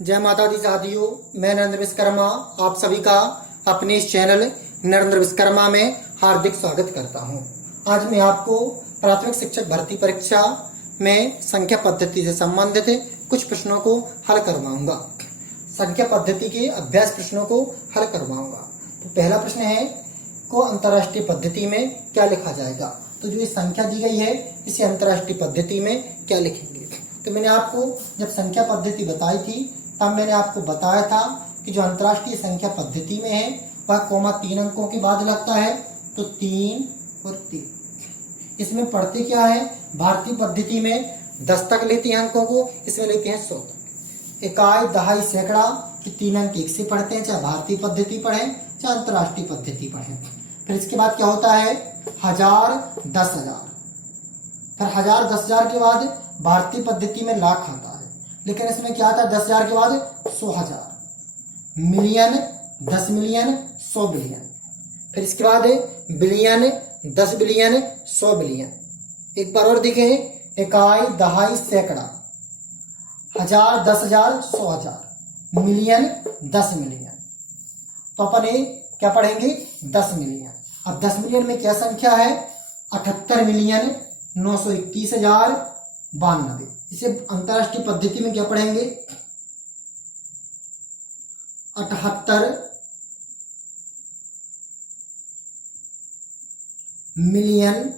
जय माता दी साथियों, मैं नरेंद्र विश्वकर्मा आप सभी का अपने इस चैनल नरेंद्र विश्वकर्मा में हार्दिक स्वागत करता हूं। आज मैं आपको प्राथमिक शिक्षक भर्ती परीक्षा में संख्या पद्धति से संबंधित कुछ प्रश्नों को हल करवाऊंगा। संख्या पद्धति के अभ्यास प्रश्नों को हल करवाऊंगा। तो पहला प्रश्न है को अंतर्राष्ट्रीय पद्धति में क्या लिखा जाएगा। तो जो ये संख्या दी गई है इसे अंतर्राष्ट्रीय पद्धति में क्या लिखेंगे। तो मैंने आपको जब संख्या पद्धति बताई थी तब मैंने आपको बताया था कि जो अंतर्राष्ट्रीय संख्या पद्धति में है वह कोमा 3 अंकों के बाद लगता है। तो 3 और 3 इसमें पढ़ते क्या है, भारतीय पद्धति में 10 तक लेते हैं अंकों को, इसमें लेते हैं 100 तक। इकाई, दहाई, सैकड़ा कि 3 अंक एक से पढ़ते हैं, चाहे भारतीय पद्धति पढ़ें चाहे अंतर्राष्ट्रीय पद्धति पढ़ें। फिर इसके बाद क्या होता है 1000, 10,000। फिर 1000, 10,000 के बाद भारतीय पद्धति में लाख आता है, लेकिन इसमें क्या आता है 10,000 के बाद 100,000। Million, 10 million, 100 billion. फिर इसके बाद बिलियन, 10 बिलियन, 100 बिलियन। एक बार और देखें, इकाई, दहाई, सैकड़ा, 1000, 10,000, 100,000, मिलियन, 10 मिलियन। तो अपन ये क्या पढ़ेंगे 10 मिलियन। अब 10 मिलियन में क्या संख्या है 78 मिलियन 921,092। इसे अंतर्राष्ट्रीय पद्धति में क्या पढ़ेंगे 78 मिलियन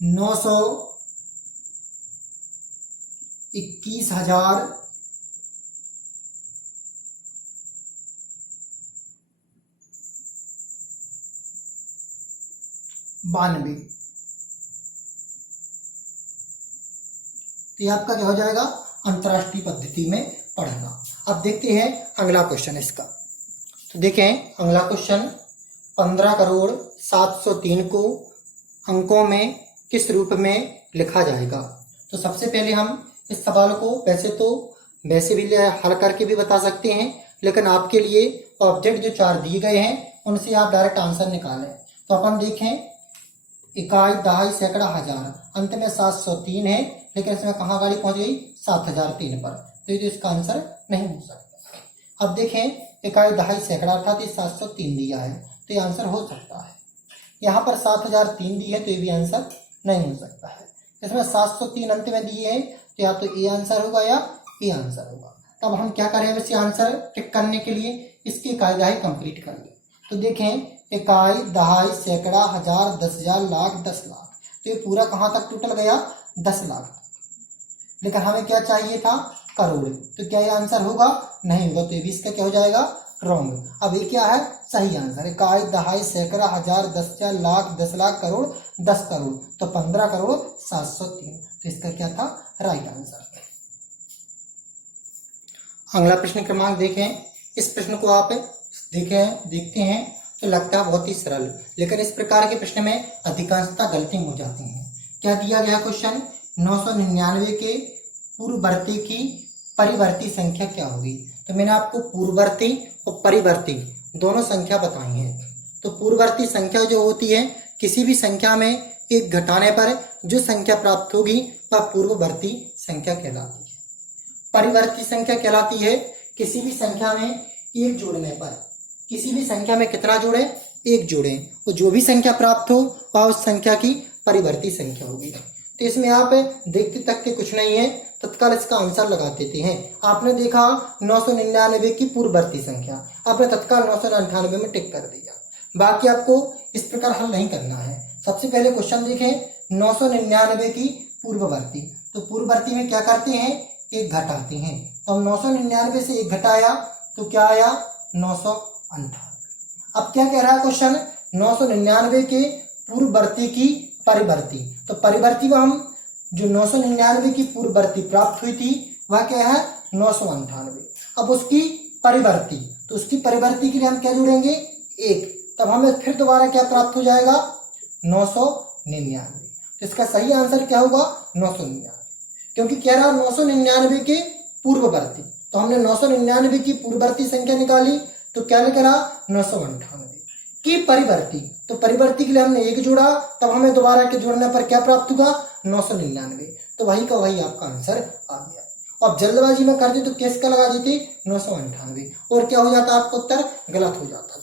921,092। तो ये आपका क्या हो जाएगा अंतर्राष्ट्रीय पद्धति में पढ़ना। अब देखते हैं अगला क्वेश्चन इसका। तो देखें अगला क्वेश्चन, 15,07,03 को अंकों में किस रूप में लिखा जाएगा। तो सबसे पहले हम इस सवाल को वैसे भी हल करके भी बता सकते हैं, लेकिन आपके लिए ऑब्जेक्ट जो 4 दिए गए हैं उनसे आप डायरेक्ट आंसर निकालें। तो अपन देखें इकाई, दहाई, सैकड़ा, 1000, अंत में 703 है, लेकिन इसमें कहाँ गाड़ी पहुंच गई 7003 पर। तो ये इसका आंसर नहीं हो सकता। अब देखें इकाई, दहाई, सैकड़ा अर्थात 703 दिया है, तो ये आंसर हो सकता है। यहाँ पर 7003 दी है, तो ये भी आंसर नहीं हो सकता है। इसमें 703 अंत में दिए हैं, तो या तो ये आंसर होगा या ये आंसर होगा। तब हम क्या करें वैसे आंसर टिक करने के लिए इसकी इकाई, दहाई कंप्लीट कर ले। तो देखें इकाई, दहाई, सैकड़ा, 1000, 10,000, लाख, 10 लाख। तो ये पूरा कहाँ तक टोटल गया 10 लाख तक, लेकिन हमें क्या चाहिए था करोड़। तो क्या ये आंसर होगा नहीं होगा, तो ये भी इसका क्या हो जाएगा रॉन्ग। अब ये क्या है सही आंसर, इकाई, दहाई, सैकड़ा, 1000, 10,000, लाख, 10 लाख, करोड़, 10 करोड़। तो 15,07,03। तो इसका क्या था राइट आंसर। अगला प्रश्न क्रमांक देखें। इस प्रश्न को आप देखते हैं तो लगता है बहुत ही सरल, लेकिन इस प्रकार के प्रश्न में अधिकांशतः गलतियां हो जाती हैं। क्या दिया गया क्वेश्चन 999 के पूर्ववर्ती की परिवर्ती संख्या क्या होगी। तो मैंने आपको पूर्ववर्ती और परिवर्ती दोनों संख्या बताई है। तो पूर्ववर्ती संख्या जो होती है किसी भी संख्या में एक घटाने पर जो संख्या प्राप्त होगी वह पूर्ववर्ती संख्या कहलाती है। परिवर्ती संख्या कहलाती है किसी भी संख्या में एक जोड़ने पर, किसी भी संख्या में कितना जोड़े एक जोड़े, और जो भी संख्या प्राप्त हो वह उस संख्या की परिवर्ती संख्या होगी। तो इसमें आप देखते तक के कुछ नहीं है, तत्काल इसका आंसर लगा देते हैं। आपने देखा 999 की पूर्ववर्ती संख्या, आपने तत्काल 998 में टिक कर दिया। बाकी आपको इस प्रकार हल नहीं करना है। सबसे पहले क्वेश्चन देखें 999 की पूर्ववर्ती। तो पूर्ववर्ती में क्या करते हैं एक घटाते हैं। तो हम 999 से एक घटाया तो क्या आया 998। अब क्या कह रहा है क्वेश्चन 999 के पूर्ववर्ती की परिवर्ती। तो परिवर्ती में हम जो 999 की पूर्ववर्ती प्राप्त हुई थी वह क्या है 998। अब उसकी परिवर्ती, तो उसकी परिवर्ती के लिए हम क्या जोड़ेंगे 1, तब हमें फिर दोबारा क्या प्राप्त हो जाएगा 999। तो इसका सही आंसर क्या होगा 999, क्योंकि कह रहा 999 के पूर्ववर्ती। तो हमने 999 की पूर्ववर्ती संख्या निकाली तो क्या निकला 998 की परिवर्ती। तो परिवर्ती के लिए हमने 1 जोड़ा, तब हमें दोबारा के जोड़ने पर क्या प्राप्त होगा 999। तो वही का वही आपका आंसर आ गया। अब जल्दबाजी में कर दी तो किसका लगा देते 998 और क्या हो जाता आपका उत्तर गलत हो जाता।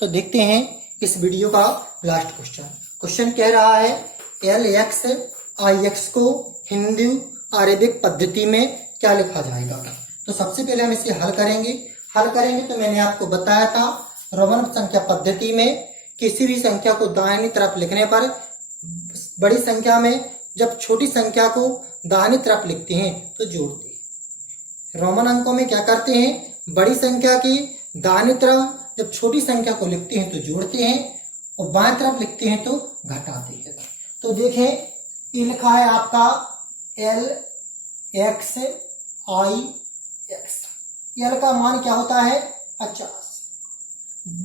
तो देखते हैं इस वीडियो का लास्ट क्वेश्चन। क्वेश्चन कह रहा है LXIX को हिंदू अरेबिक पद्धति में क्या लिखा जाएगा। तो सबसे पहले हम इसे हल करेंगे तो मैंने आपको बताया था रोमन संख्या पद्धति में किसी भी संख्या को दाहिनी तरफ लिखने पर बड़ी संख्या में जब छोटी संख्या को दाहिनी तरफ लिखते हैं तो जोड़ते हैं। रोमन अंकों में क्या करते हैं, बड़ी संख्या की दाहिनी तरफ जब छोटी संख्या को लिखते हैं तो जोड़ते हैं और बाएं तरफ लिखते हैं तो घटाते हैं। तो देखें ये लिखा है आपका LXIX, L का मान क्या होता है 50,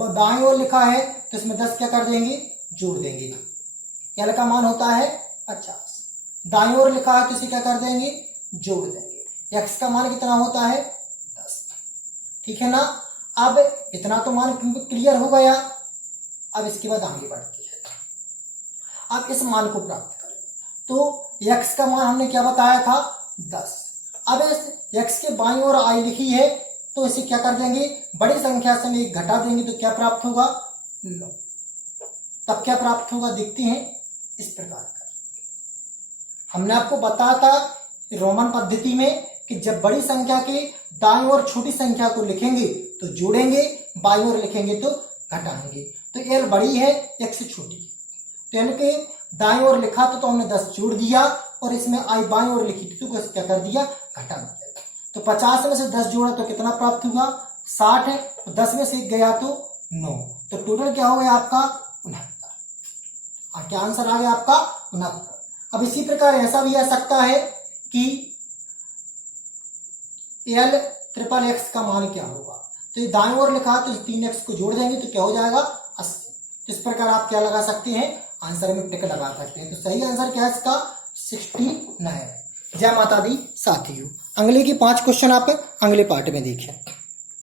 दाएं ओर लिखा है तो इसमें 10 क्या कर देंगे जोड़ देंगे। L का मान होता है 50, दाएं ओर लिखा है तो इसे क्या कर देंगे जोड़ देंगे। X का मान कितना होता है 10, ठीक है ना। अब इतना तो मान क्लियर हो गया। अब इसके बाद आगे बढ़ते हैं, अब इस मान को प्राप्त करें। तो x का मान हमने क्या बताया था 10। अब इस x के बाईं ओर i लिखी है तो इसे क्या कर देंगे बड़ी संख्या से एक घटा देंगे तो क्या प्राप्त होगा 9। तब क्या प्राप्त होगा देखते हैं इस प्रकार का। हमने आपको बताया था रोमन पद्धति में कि जब बड़ी संख्या के दाईं ओर छोटी संख्या को लिखेंगे तो जोड़ेंगे, बाईं ओर लिखेंगे तो घटाएंगे। तो L बड़ी है x छोटी है, तो L के दाईं ओर लिखा तो हमने 10 जोड़ दिया और इसमें I बाईं ओर लिखी थी तो क्या कर दिया घटा दिया। तो 50 में से 10 जोड़ा तो कितना प्राप्त होगा 60 है, तो 10 में से 1 गया तो 9, तो टोटल क्या हो गया आपका 69। क्या आंसर आ गया आपका 69। अब इसी प्रकार ऐसा भी आ सकता है कि LXXX का मान क्या होगा। तो ये दाएं ओर लिखा तो 3x को जोड़ देंगे तो क्या हो जाएगा 80। तो इस प्रकार आप क्या लगा सकते हैं आंसर में टिक लगा सकते हैं। तो सही आंसर क्या है इसका 69। जय माता दी साथियों। अगले के 5 क्वेश्चन आप अगले पार्ट में देखिए।